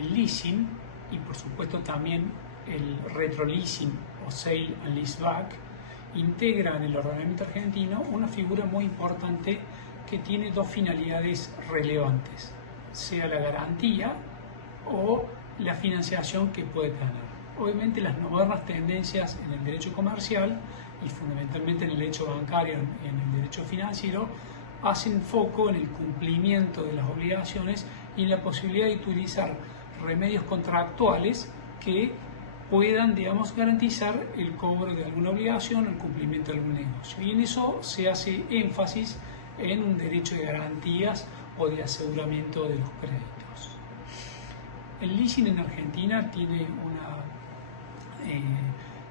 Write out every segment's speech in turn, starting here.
el leasing y por supuesto también el retroleasing o sale and leaseback integra en el ordenamiento argentino una figura muy importante que tiene dos finalidades relevantes, sea la garantía o la financiación que puede tener. Obviamente las modernas tendencias en el derecho comercial y fundamentalmente en el derecho bancario, en el derecho financiero, hacen foco en el cumplimiento de las obligaciones y en la posibilidad de utilizar remedios contractuales que puedan, digamos, garantizar el cobro de alguna obligación o el cumplimiento de algún negocio. Y en eso se hace énfasis en un derecho de garantías o de aseguramiento de los créditos. El leasing en Argentina tiene una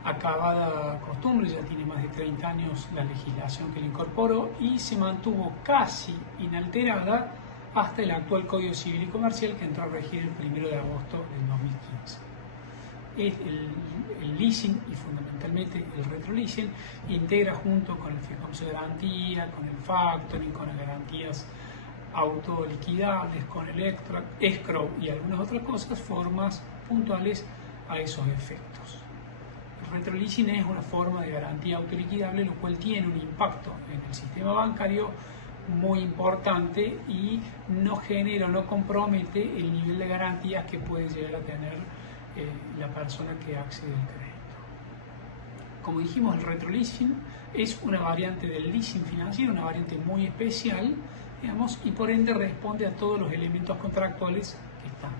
acabada costumbre, ya tiene más de 30 años la legislación que lo incorporó y se mantuvo casi inalterada hasta el actual Código Civil y Comercial que entró a regir el 1 de agosto del 2015. El leasing y fundamentalmente el retroleasing integra junto con el fideicomiso de garantía, con el factoring, con las garantías autoliquidables, con el escrow y algunas otras cosas, formas puntuales a esos efectos. El retroleasing es una forma de garantía autoliquidable, lo cual tiene un impacto en el sistema bancario muy importante y no genera o no compromete el nivel de garantías que puede llegar a tener la persona que accede al crédito. Como dijimos, el retroleasing es una variante del leasing financiero, una variante muy especial, digamos, y por ende responde a todos los elementos contractuales que están.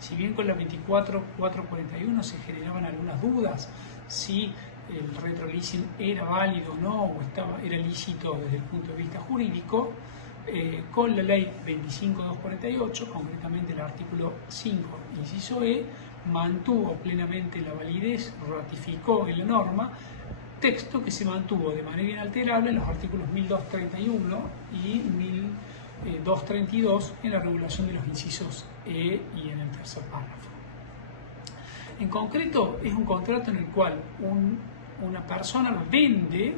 Si bien con la 24.441 se generaban algunas dudas si el retroleasing era válido o no, o era lícito desde el punto de vista jurídico, con la ley 25.248, concretamente el artículo 5, inciso E, mantuvo plenamente la validez, ratificó en la norma, texto que se mantuvo de manera inalterable en los artículos 1231 y 1232 en la regulación de los incisos E y en el tercer párrafo. En concreto, es un contrato en el cual una persona vende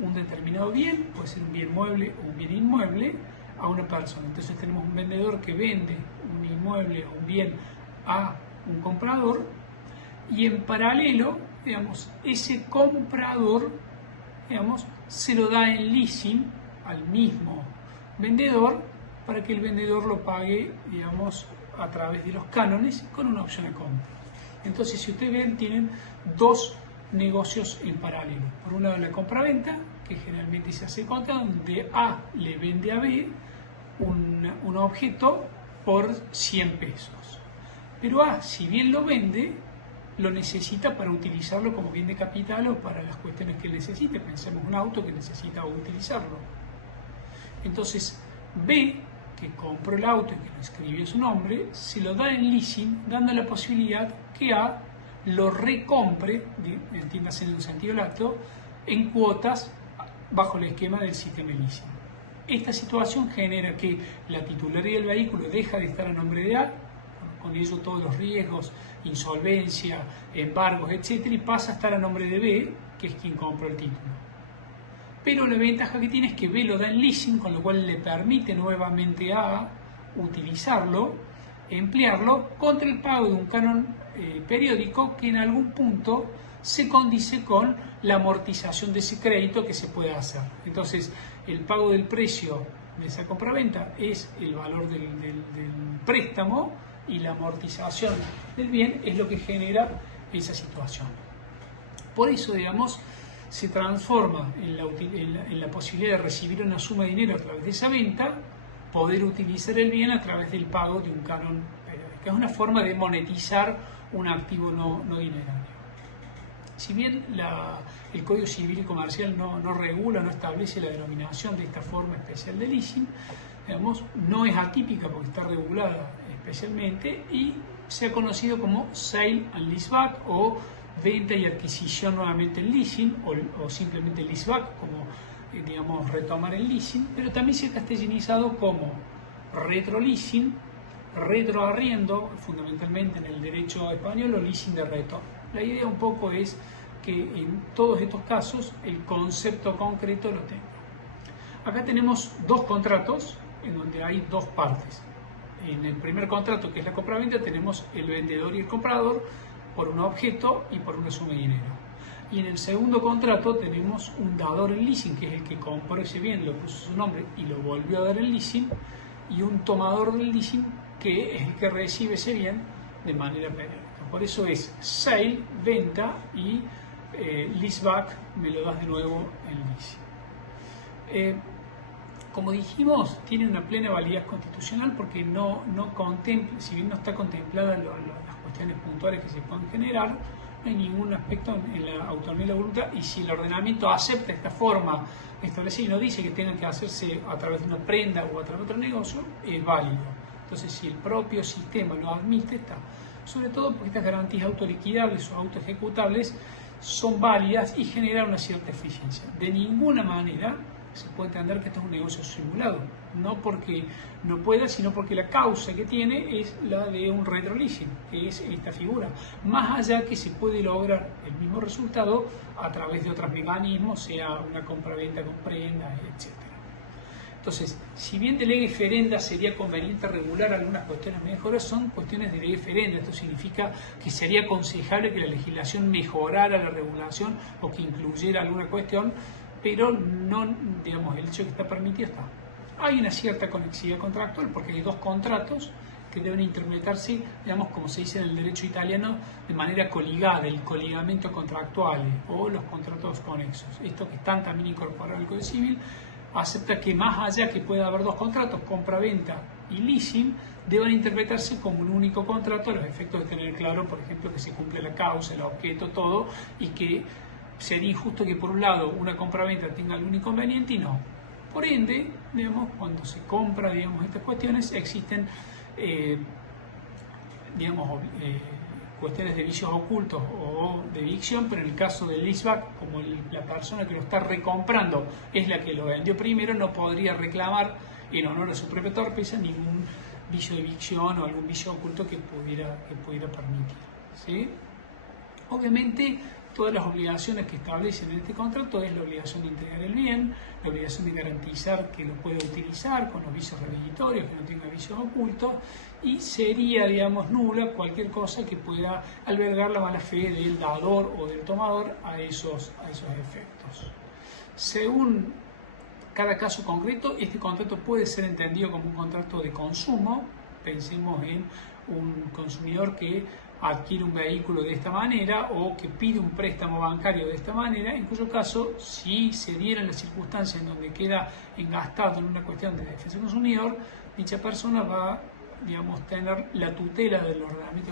un determinado bien, puede ser un bien mueble o un bien inmueble, a una persona. Entonces tenemos un vendedor que vende un inmueble o un bien a un comprador y en paralelo, digamos, ese comprador, digamos, se lo da en leasing al mismo vendedor para que el vendedor lo pague, digamos, a través de los cánones con una opción de compra. Entonces, si ustedes ven, tienen dos negocios en paralelo. Por un lado, la compraventa, que generalmente se hace contra, donde A le vende a B un objeto por 100 pesos. Pero A, si bien lo vende, lo necesita para utilizarlo como bien de capital o para las cuestiones que necesite. Pensemos un auto que necesita utilizarlo. Entonces, B, que compró el auto y que lo escribió su nombre, se lo da en leasing, dando la posibilidad que A lo recompre, entiéndase en un sentido lato, en cuotas bajo el esquema del sistema de leasing. Esta situación genera que la titularidad del vehículo deja de estar a nombre de A, con ello todos los riesgos, insolvencia, embargos, etc., y pasa a estar a nombre de B, que es quien compró el título. Pero la ventaja que tiene es que B lo da en leasing, con lo cual le permite nuevamente a A utilizarlo, emplearlo contra el pago de un canon periódico que en algún punto se condice con la amortización de ese crédito que se puede hacer. Entonces, el pago del precio de esa compraventa es el valor del préstamo y la amortización del bien es lo que genera esa situación. Por eso, digamos, se transforma en la posibilidad de recibir una suma de dinero a través de esa venta, poder utilizar el bien a través del pago de un canon periódico. Es una forma de monetizar un activo no dinerario. Si bien el Código Civil y Comercial no regula, no establece la denominación de esta forma especial de leasing, digamos, no es atípica porque está regulada especialmente y se ha conocido como sale and leaseback o venta y adquisición nuevamente en leasing o simplemente leaseback, como digamos retomar el leasing, pero también se ha castellanizado como retroleasing, retroarriendo, fundamentalmente en el derecho español, o leasing de reto. La idea un poco es que en todos estos casos el concepto concreto lo tenga. Acá tenemos dos contratos en donde hay dos partes. en el primer contrato, que es la compraventa, tenemos el vendedor y el comprador por un objeto y por una suma de dinero. Y en el segundo contrato tenemos un dador en leasing, que es el que compró ese bien, lo puso su nombre y lo volvió a dar en leasing, y un tomador del leasing, que es el que recibe ese bien de manera periódica. Por eso es sale, venta, y leaseback, me lo das de nuevo en leasing. Como dijimos, tiene una plena validez constitucional porque no contempla, si bien no está contemplada las cuestiones puntuales que se pueden generar, no hay ningún aspecto en la autonomía de la voluntad, y si el ordenamiento acepta esta forma establecida y no dice que tenga que hacerse a través de una prenda o a través de otro negocio, es válido. Entonces, si el propio sistema lo admite, está. Sobre todo porque estas garantías autoliquidables o autoejecutables son válidas y generan una cierta eficiencia. De ninguna manera se puede entender que esto es un negocio simulado, no porque no pueda, sino porque la causa que tiene es la de un retroleasing, que es esta figura, más allá que se puede lograr el mismo resultado a través de otros mecanismos, sea una compra-venta con prendas, etc. Entonces, si bien de lege ferenda sería conveniente regular algunas cuestiones mejores, son cuestiones de lege ferenda. Esto significa que sería aconsejable que la legislación mejorara la regulación o que incluyera alguna cuestión, pero no, digamos, el hecho de que está permitido está. Hay una cierta conexidad contractual porque hay dos contratos que deben interpretarse, digamos, como se dice en el derecho italiano, de manera coligada, el coligamento contractual o los contratos conexos. Estos que están también incorporados al Código Civil acepta que más allá que pueda haber dos contratos, compra-venta y leasing, deban interpretarse como un único contrato a los efectos de tener claro, por ejemplo, que se cumple la causa, el objeto, todo, y que sería injusto que por un lado una compra-venta tenga algún inconveniente y no. Por ende, digamos, cuando se compra, digamos, estas cuestiones, existen cuestiones de vicios ocultos o de evicción, pero en el caso del leaseback, como la persona que lo está recomprando es la que lo vendió primero, no podría reclamar en honor a su propia torpeza ningún vicio de evicción o algún vicio oculto que pudiera permitir, ¿sí? Obviamente, todas las obligaciones que establecen en este contrato es la obligación de entregar el bien, la obligación de garantizar que lo pueda utilizar con los vicios requisitorios, que no tenga vicios ocultos, y sería, digamos, nula cualquier cosa que pueda albergar la mala fe del dador o del tomador a esos efectos. Según cada caso concreto, este contrato puede ser entendido como un contrato de consumo. Pensemos en un consumidor que adquiere un vehículo de esta manera o que pide un préstamo bancario de esta manera, en cuyo caso, si se dieran las circunstancias en donde queda engastado en una cuestión de defensa del consumidor, dicha persona va, digamos, tener la tutela del ordenamiento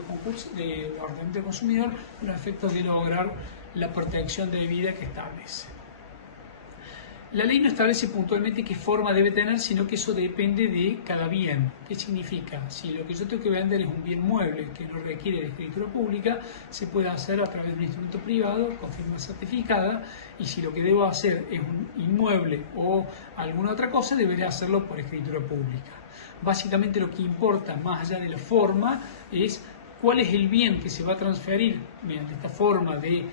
del consumidor con efectos de lograr la protección debida que establece. La ley no establece puntualmente qué forma debe tener, sino que eso depende de cada bien. ¿Qué significa? Si lo que yo tengo que vender es un bien mueble que no requiere de escritura pública, se puede hacer a través de un instrumento privado con firma certificada, y si lo que debo hacer es un inmueble o alguna otra cosa, deberé hacerlo por escritura pública. Básicamente lo que importa, más allá de la forma, es cuál es el bien que se va a transferir mediante esta forma de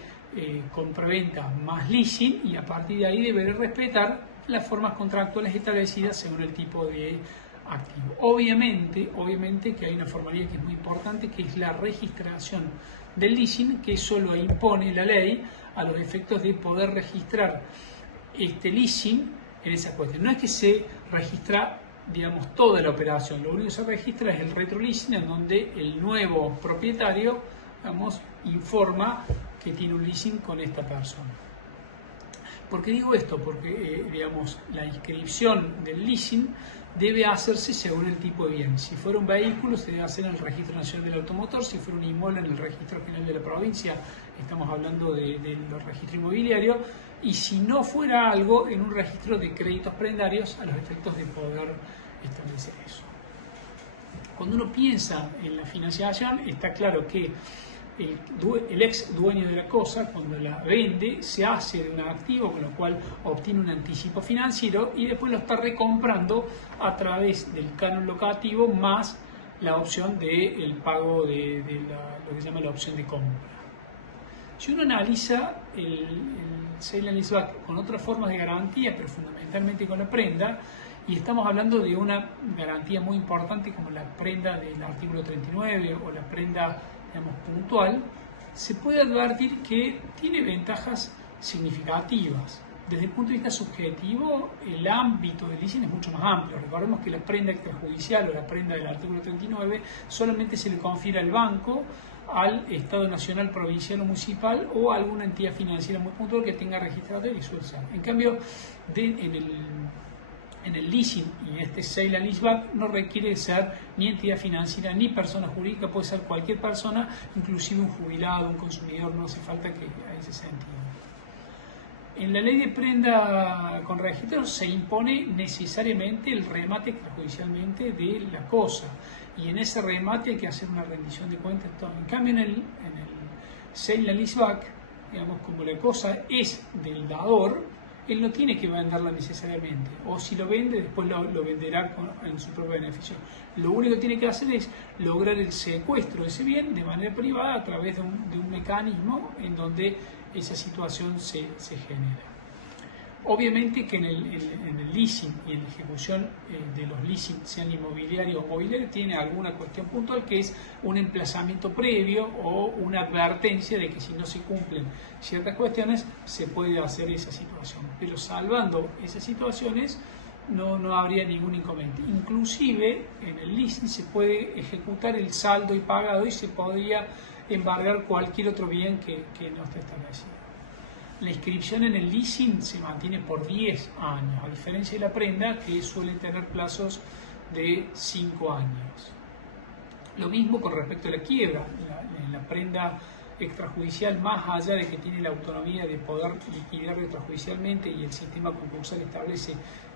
compra-venta más leasing, y a partir de ahí deberé respetar las formas contractuales establecidas según el tipo de activo. Obviamente que hay una formalidad que es muy importante, que es la registración del leasing, que eso lo impone la ley a los efectos de poder registrar este leasing en esa cuestión. No es que se registra, digamos, toda la operación, lo único que se registra es el retroleasing, en donde el nuevo propietario, digamos, informa que tiene un leasing con esta persona. ¿Por qué digo esto? Porque, digamos, la inscripción del leasing debe hacerse según el tipo de bien. Si fuera un vehículo, se debe hacer en el Registro Nacional del Automotor; si fuera un inmueble, en el Registro General de la Provincia, estamos hablando del registro inmobiliario; y si no fuera algo, en un registro de créditos prendarios, a los efectos de poder establecer eso. Cuando uno piensa en la financiación, está claro que el ex dueño de la cosa, cuando la vende, se hace de un activo, con lo cual obtiene un anticipo financiero y después lo está recomprando a través del canon locativo más la opción del pago de lo que se llama la opción de compra. Si uno analiza el sale and leaseback con otras formas de garantía, pero fundamentalmente con la prenda, y estamos hablando de una garantía muy importante como la prenda del artículo 39 o la prenda, digamos, puntual, se puede advertir que tiene ventajas significativas. Desde el punto de vista subjetivo, el ámbito del leasing es mucho más amplio. Recordemos que la prenda extrajudicial o la prenda del artículo 39 solamente se le confiere al banco, al Estado Nacional, Provincial o Municipal o a alguna entidad financiera muy puntual que tenga registrado y sucursal. En cambio, en el leasing y este sale and leaseback no requiere ser ni entidad financiera ni persona jurídica, puede ser cualquier persona, inclusive un jubilado, un consumidor, no hace falta que a ese sentido. En la ley de prenda con registro se impone necesariamente el remate extrajudicialmente de la cosa, y en ese remate hay que hacer una rendición de cuentas. En cambio, en el sale and leaseback, digamos, como la cosa es del dador, él no tiene que venderla necesariamente, o si lo vende, después lo venderá en su propio beneficio. Lo único que tiene que hacer es lograr el secuestro de ese bien de manera privada a través de un mecanismo en donde esa situación se genera. Obviamente que en el leasing y en la ejecución de los leasing, sean inmobiliarios o mobiliarios, tiene alguna cuestión puntual que es un emplazamiento previo o una advertencia de que si no se cumplen ciertas cuestiones se puede hacer esa situación. Pero salvando esas situaciones no habría ningún inconveniente. Inclusive en el leasing se puede ejecutar el saldo y pagado y se podría embargar cualquier otro bien que no esté establecido. La inscripción en el leasing se mantiene por 10 años, a diferencia de la prenda, que suele tener plazos de 5 años. Lo mismo con respecto a la quiebra. En la prenda extrajudicial, más allá de que tiene la autonomía de poder liquidar extrajudicialmente y el sistema concursal establece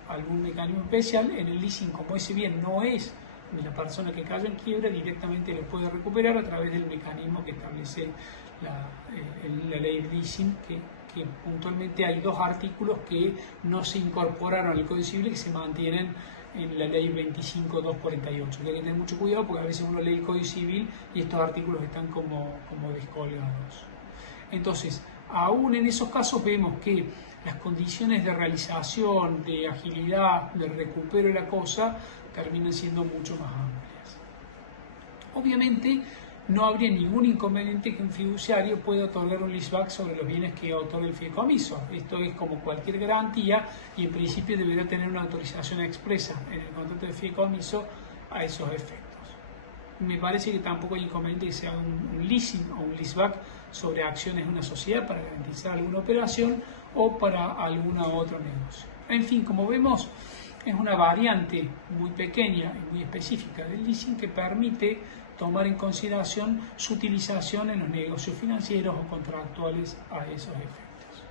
algún mecanismo especial, en el leasing, como ese bien no es de la persona que cayó en quiebra, directamente lo puede recuperar a través del mecanismo que establece la ley de leasing, que puntualmente hay 2 artículos que no se incorporaron al Código Civil, que se mantienen en la ley 25.248. Hay que tener mucho cuidado porque a veces uno lee el Código Civil y estos artículos están como descolgados. Entonces, aún en esos casos vemos que las condiciones de realización, de agilidad, de recupero de la cosa, terminan siendo mucho más amplias. Obviamente, no habría ningún inconveniente que un fiduciario pueda otorgar un leaseback sobre los bienes que otorga el fideicomiso. Esto es como cualquier garantía y en principio deberá tener una autorización expresa en el contrato de fideicomiso a esos efectos. Me parece que tampoco hay inconveniente que sea un leasing o un leaseback sobre acciones de una sociedad para garantizar alguna operación o para alguna otro negocio. En fin, como vemos, es una variante muy pequeña y muy específica del leasing que permite tomar en consideración su utilización en los negocios financieros o contractuales a esos efectos.